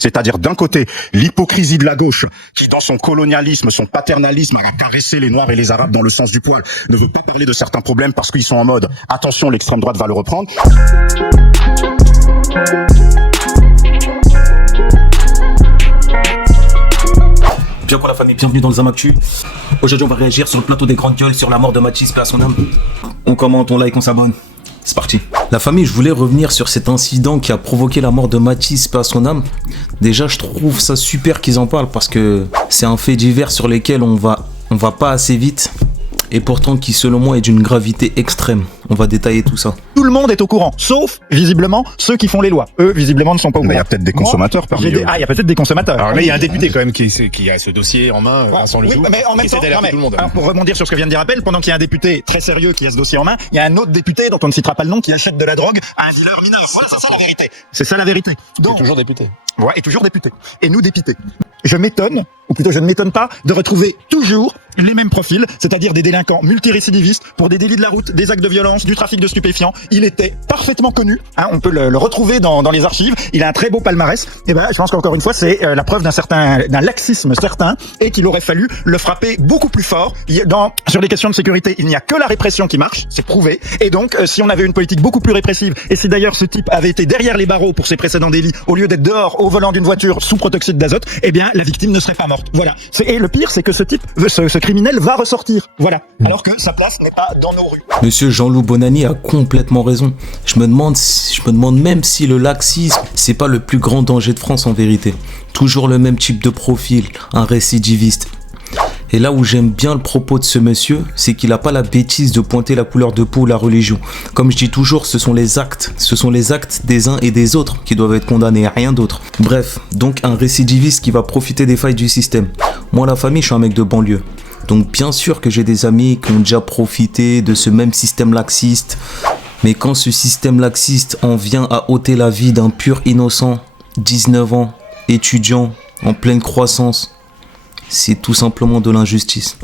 C'est-à-dire d'un côté, l'hypocrisie de la gauche, qui dans son colonialisme, son paternalisme, a caressé les Noirs et les Arabes dans le sens du poil, ne veut pas parler de certains problèmes parce qu'ils sont en mode « attention, l'extrême droite va le reprendre ». Bien pour la famille, bienvenue dans le Zamactu. Aujourd'hui on va réagir sur le plateau des grandes gueules sur la mort de Mathis, paix à son âme. On commente, on like, on s'abonne. C'est parti. La famille, je voulais revenir sur cet incident qui a provoqué la mort de Mathis, paix à son âme. Déjà je trouve ça super qu'ils en parlent parce que c'est un fait divers sur lequel on va pas assez vite. Et pourtant qui selon moi est d'une gravité extrême. On va détailler tout ça. Tout le monde est au courant, sauf visiblement ceux qui font les lois. Eux, visiblement, ne sont pas au courant. Il y a peut-être des consommateurs parmi eux. Ah, il y a peut-être des consommateurs. Alors là, il y a un député quand même qui a ce dossier en main, Vincent Lejoux. Oui, mais en même temps, tout le monde. alors pour rebondir sur ce que vient de dire Appel, pendant qu'il y a un député très sérieux qui a ce dossier en main, il y a un autre député dont on ne citera pas le nom qui achète de la drogue à un dealer mineur. Voilà, c'est ça la vérité. C'est ça la vérité. Donc, toujours député. Ouais, et toujours député. Et nous députés. Je m'étonne, ou plutôt je ne m'étonne pas, de retrouver toujours les mêmes profils, c'est-à-dire des délinquants multirécidivistes pour des délits de la route, des actes de violence, du trafic de stupéfiants. Il était parfaitement connu, hein, on peut le retrouver dans les archives. Il a un très beau palmarès. Et ben, je pense qu'encore une fois, c'est la preuve d'un laxisme certain et qu'il aurait fallu le frapper beaucoup plus fort. Sur les questions de sécurité, il n'y a que la répression qui marche, c'est prouvé. Et donc, si on avait une politique beaucoup plus répressive, et si d'ailleurs ce type avait été derrière les barreaux pour ses précédents délits, au lieu d'être dehors au volant d'une voiture sous protoxyde d'azote, eh bien, la victime ne serait pas morte. Voilà. Et le pire, c'est que ce type, ce criminel va ressortir. Voilà. Alors que sa place n'est pas dans nos rues. Monsieur Jean-Loup Bonanni a complètement raison. Je me demande même si le laxisme, c'est pas le plus grand danger de France en vérité. Toujours le même type de profil, un récidiviste. Et là où j'aime bien le propos de ce monsieur, c'est qu'il n'a pas la bêtise de pointer la couleur de peau ou la religion. Comme je dis toujours, ce sont les actes des uns et des autres qui doivent être condamnés, rien d'autre. Bref, donc un récidiviste qui va profiter des failles du système. Moi, la famille, je suis un mec de banlieue. Donc bien sûr que j'ai des amis qui ont déjà profité de ce même système laxiste. Mais quand ce système laxiste en vient à ôter la vie d'un pur innocent, 19 ans, étudiant, en pleine croissance, c'est tout simplement de l'injustice.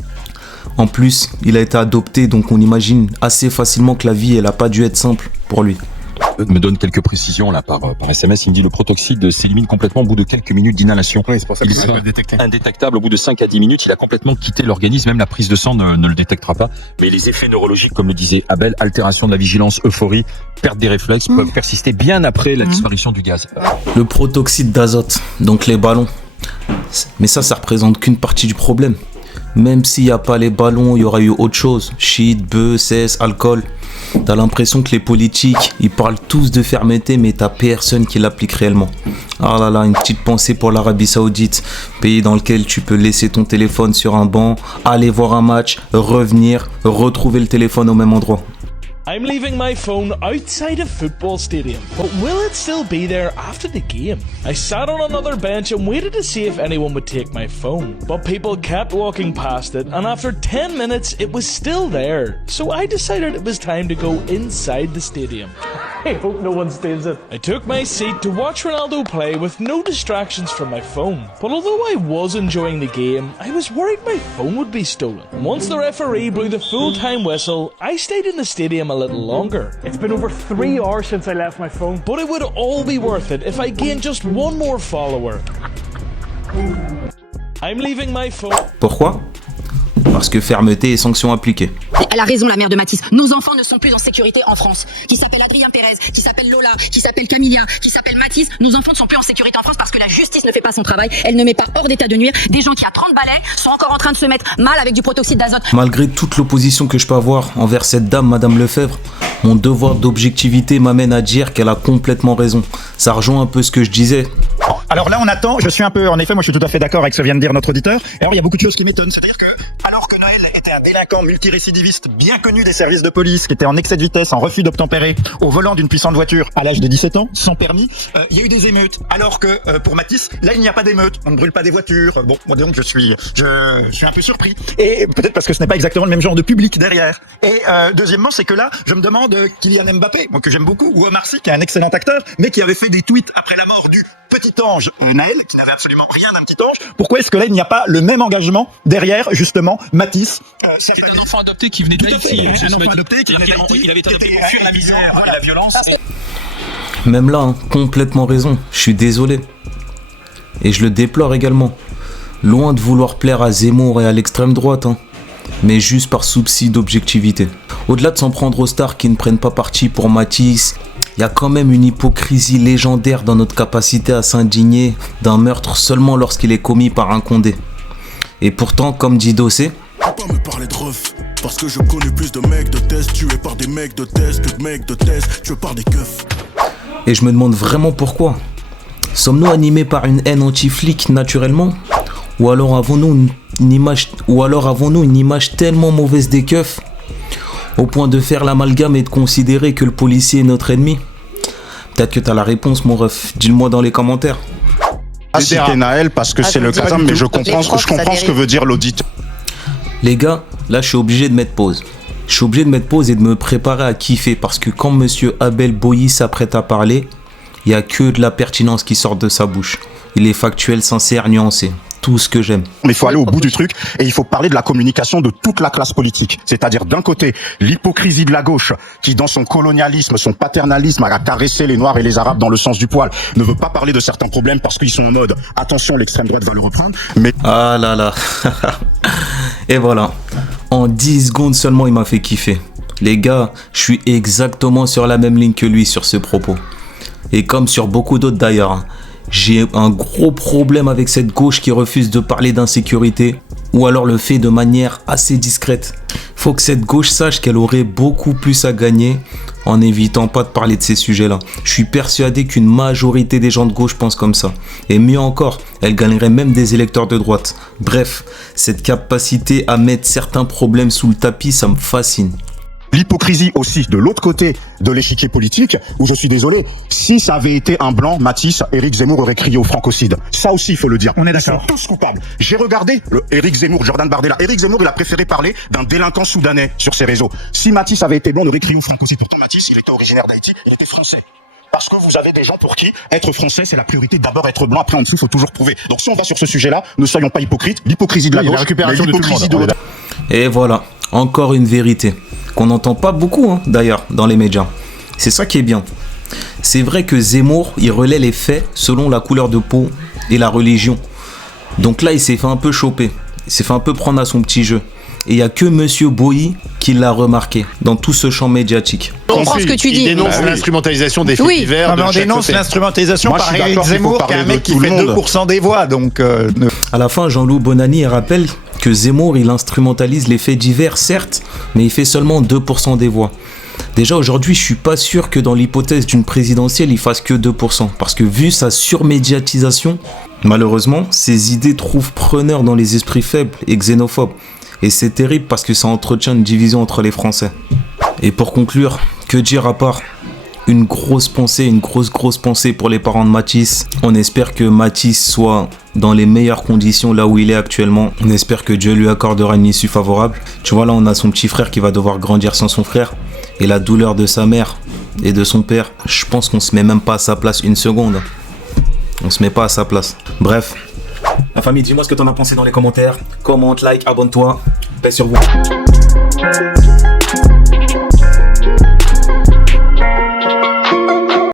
En plus, il a été adopté, donc on imagine assez facilement que la vie, elle n'a pas dû être simple pour lui. Il me donne quelques précisions là par SMS. Il me dit le protoxyde s'élimine complètement au bout de quelques minutes d'inhalation. Oui, c'est pour ça qu'il sera peut détecter. Indétectable au bout de 5 à 10 minutes. Il a complètement quitté l'organisme. Même la prise de sang ne le détectera pas. Mais les effets neurologiques, comme le disait Abel, altération de la vigilance, euphorie, perte des réflexes, peuvent persister bien après la disparition du gaz. Le protoxyde d'azote, donc les ballons. Mais ça représente qu'une partie du problème. Même s'il n'y a pas les ballons, il y aura eu autre chose. Shit, bœuf, cesse, alcool. T'as l'impression que les politiques, ils parlent tous de fermeté, mais t'as personne qui l'applique réellement. Ah là là, une petite pensée pour l'Arabie Saoudite, pays dans lequel tu peux laisser ton téléphone sur un banc, aller voir un match, revenir, retrouver le téléphone au même endroit. I'm leaving my phone outside a football stadium, but will it still be there after the game? I sat on another bench and waited to see if anyone would take my phone, but people kept walking past it, and after 10 minutes it was still there, so I decided it was time to go inside the stadium. I hope no one steals it. I took my seat to watch Ronaldo play with no distractions from my phone, but although I was enjoying the game, I was worried my phone would be stolen. Once the referee blew the full-time whistle, I stayed in the stadium a little longer. It's been over 3 hours since I left my phone. But it would all be worth it if I gained just one more follower. I'm leaving my phone. Pourquoi ? Parce que fermeté et sanctions appliquées. Elle a raison, la mère de Mathis. Nos enfants ne sont plus en sécurité en France. Qui s'appelle Adrien Pérez, qui s'appelle Lola, qui s'appelle Camilla, qui s'appelle Mathis. Nos enfants ne sont plus en sécurité en France parce que la justice ne fait pas son travail. Elle ne met pas hors d'état de nuire. Des gens qui, à 30 balais, sont encore en train de se mettre mal avec du protoxyde d'azote. Malgré toute l'opposition que je peux avoir envers cette dame, Madame Lefebvre, mon devoir d'objectivité m'amène à dire qu'elle a complètement raison. Ça rejoint un peu ce que je disais. Alors là, on attend. Je suis un peu, en effet, moi, je suis tout à fait d'accord avec ce que vient de dire notre auditeur. Alors, il y a beaucoup de choses qui m'étonnent. C'est-à-dire que, alors que Noël était un délinquant multirécidiviste bien connu des services de police, qui était en excès de vitesse, en refus d'obtempérer, au volant d'une puissante voiture à l'âge de 17 ans, sans permis, il y a eu des émeutes. Alors que, pour Mathis, là, il n'y a pas d'émeutes. On ne brûle pas des voitures. Bon, moi, donc, je suis un peu surpris. Et peut-être parce que ce n'est pas exactement le même genre de public derrière. Et, deuxièmement, c'est que là, je me demande Kylian Mbappé, moi, que j'aime beaucoup, ou Omar Sy, qui est un excellent acteur, mais qui avait fait des tweets après la mort du petit ange Naël, qui n'avait absolument rien d'un petit ange. Pourquoi est-ce que là, il n'y a pas le même engagement derrière, justement, Mathis, c'est un enfant adopté qui venait d'Haïti. Un enfant adopté qui venait d'Haïti. Il avait été adopté pour fuir la misère et la violence. Même là, hein, complètement raison. Je suis désolé. Et je le déplore également. Loin de vouloir plaire à Zemmour et à l'extrême droite, hein, mais juste par souci d'objectivité. Au-delà de s'en prendre aux stars qui ne prennent pas parti pour Matisse, il y a quand même une hypocrisie légendaire dans notre capacité à s'indigner d'un meurtre seulement lorsqu'il est commis par un Condé. Et pourtant, comme dit Dossé, Faut pas me parler de ref, parce que je connais plus de mecs de test tués par des mecs de test que de mecs de test tués par des keufs. et je me demande vraiment pourquoi. Sommes-nous animés par une haine anti-flic naturellement ? Ou alors avons-nous une image tellement mauvaise des keufs au point de faire l'amalgame et de considérer que le policier est notre ennemi ? Peut-être que t'as la réponse, mon ref. Dis-le-moi dans les commentaires. Citer Naël parce que c'est le cas, mais je comprends ce que veut dire l'auditeur. Les gars, là je suis obligé de mettre pause. Je suis obligé de mettre pause et de me préparer à kiffer parce que quand monsieur Abel Boilly s'apprête à parler, il n'y a que de la pertinence qui sort de sa bouche. Il est factuel, sincère, nuancé. Tout ce que j'aime. Mais il faut aller au bout du truc et il faut parler de la communication de toute la classe politique. C'est-à-dire d'un côté, l'hypocrisie de la gauche qui, dans son colonialisme, son paternalisme, a caressé les Noirs et les Arabes dans le sens du poil, ne veut pas parler de certains problèmes parce qu'ils sont en mode « attention, l'extrême droite va le reprendre ». Mais ah là là. Et voilà. En 10 secondes seulement, il m'a fait kiffer. Les gars, je suis exactement sur la même ligne que lui sur ce propos. Et comme sur beaucoup d'autres d'ailleurs, hein. J'ai un gros problème avec cette gauche qui refuse de parler d'insécurité ou alors le fait de manière assez discrète. Faut que cette gauche sache qu'elle aurait beaucoup plus à gagner en n'évitant pas de parler de ces sujets-là. Je suis persuadé qu'une majorité des gens de gauche pensent comme ça. Et mieux encore, elle gagnerait même des électeurs de droite. Bref, cette capacité à mettre certains problèmes sous le tapis, ça me fascine. l'hypocrisie aussi de l'autre côté de l'échiquier politique, où je suis désolé, si ça avait été un blanc, Matisse, Éric Zemmour aurait crié au francocide. Ça aussi, il faut le dire. On est d'accord. Ils sont tous coupables. J'ai regardé Éric Zemmour, Jordan Bardella. Éric Zemmour, il a préféré parler d'un délinquant soudanais sur ses réseaux. Si Matisse avait été blanc, on aurait crié au francocide. Pourtant, Matisse, il était originaire d'Haïti, il était français. Parce que vous avez des gens pour qui être français, c'est la priorité. D'abord être blanc, après en dessous, il faut toujours prouver. Donc si on va sur ce sujet-là, ne soyons pas hypocrites. L'hypocrisie de la gauche, l'hypocrisie de l'autre. Et voilà, encore une vérité qu'on n'entend pas beaucoup hein, d'ailleurs dans les médias. C'est ça qui est bien. C'est vrai que Zemmour, il relaie les faits selon la couleur de peau et la religion. Donc là, il s'est fait un peu choper. Il s'est fait un peu prendre à son petit jeu. Et il n'y a que monsieur Boilly qui l'a remarqué dans tout ce champ médiatique. Je comprends ce que tu dis. Il dénonce l'instrumentalisation des faits divers. On dénonce l'instrumentalisation par Éric Zemmour, qui est un mec qui fait 2% des voix. Donc, À la fin, Jean-Loup Bonanni rappelle que Zemmour, il instrumentalise les faits divers, certes, mais il fait seulement 2% des voix. Déjà aujourd'hui, je suis pas sûr que dans l'hypothèse d'une présidentielle, il fasse que 2%. Parce que vu sa surmédiatisation, malheureusement, ses idées trouvent preneur dans les esprits faibles et xénophobes. Et c'est terrible parce que ça entretient une division entre les Français. Et pour conclure, que dire à part une grosse pensée, une grosse pensée pour les parents de Matisse. On espère que Matisse soit dans les meilleures conditions là où il est actuellement. On espère que Dieu lui accordera une issue favorable. Tu vois là, on a son petit frère qui va devoir grandir sans son frère. Et la douleur de sa mère et de son père, je pense qu'on se met même pas à sa place une seconde. On se met pas à sa place. Bref. La famille, dis-moi ce que t'en as pensé dans les commentaires. Commente, like, abonne-toi. Paix sur vous.